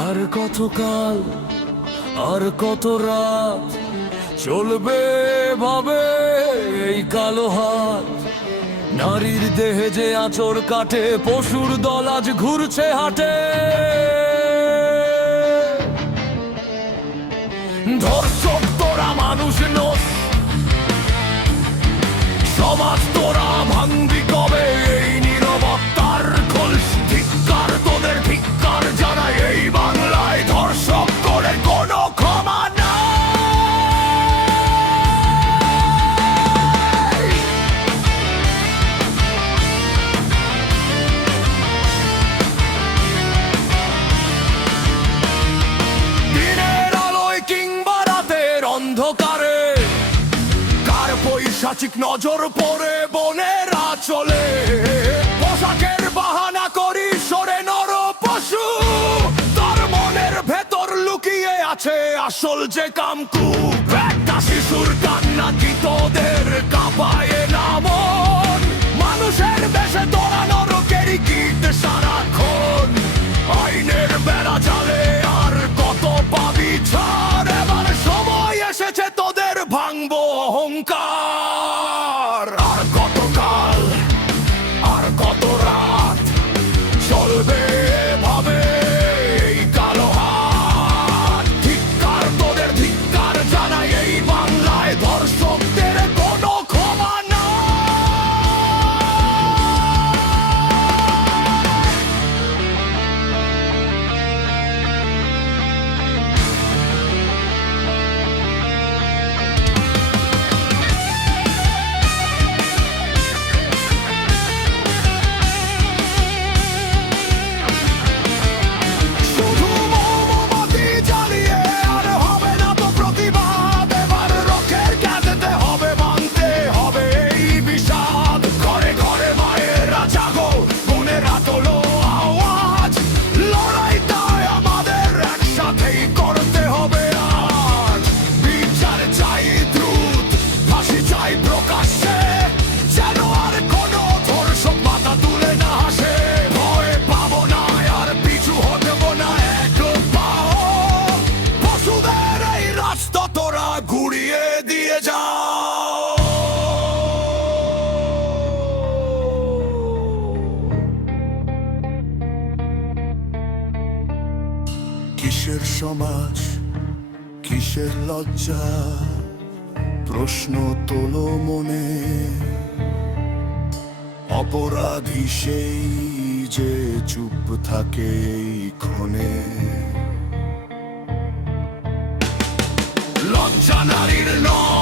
আর কত কাল আর কত রাত চলবে ভাবে এই কালো হাত। নারীর দেহে যে আঁচড় কাটে, পশুর দল আজ ঘুরছে হাটে। ধর্ষক তোরা মানুষ নোস, সমাজ তোরা ভাঙবি কবে? এই নীরবতার খোলস ধিক্কার, তোদের ধিক্কার জানাই এই বাংলায়। ধর্ষক করে কোনো ক্ষমা নাই। দিনের আলোয় কিংবা রাতের অন্ধকারে কার পৈশাচিক নজর পড়ে বনেরা চলে। পোশাকের বাহানা করি সরে নর পশু, তার মনের ভেতর লুকিয়ে আছে আসল যে কামকূপ। একটা শিশুর কান্না কি তোদের কাঁপায় না মন? মানুষের বেশে তোরা নরকেরই কীট সারাক্ষণ। আইনের বেড়া জালে আর কত পাবি ছাড়? এবার সময় এসেছে তোদের ভাঙবো অহংকার। আর কত কাল আর কত রাত চলবে ভাবে এই কালো হাত। ধিক্কার তোদের ধিক্কার জানাই এই বাংলায়। ধর্ষকদের কোনো ক্ষমা নাই। শুধু মোমবাতি জ্বালিয়ে আর হবে না তো প্রতিবাদ। এবার রকের কাঁধেতে হবে, মানতে হবে এই বিষাদ। ঘরে ঘরে মায়েরা জাগো, বোনেরা তোলো আওয়াজ। লড়াইটায় আমাদের একসাথেই করতে হবে আজ। বিচার চাই দ্রুত, ফাঁসি চাই প্রকাশ্যে, যেন আর কোনো ধর্ষক মাথা তুলে না হাসে। ভয় পাবো না আর পিছু হটবো না এক পাও। পশুদের এই রাস্তা তোরা ঘুরিয়ে দিয়ে যাও। কিসের সমাজ, কিসের লজ্জা? প্রশ্ন তোলো মনে। অপরাধী সেই যে চুপ থাকে এই ক্ষণে। লজ্জা নারীর নয়।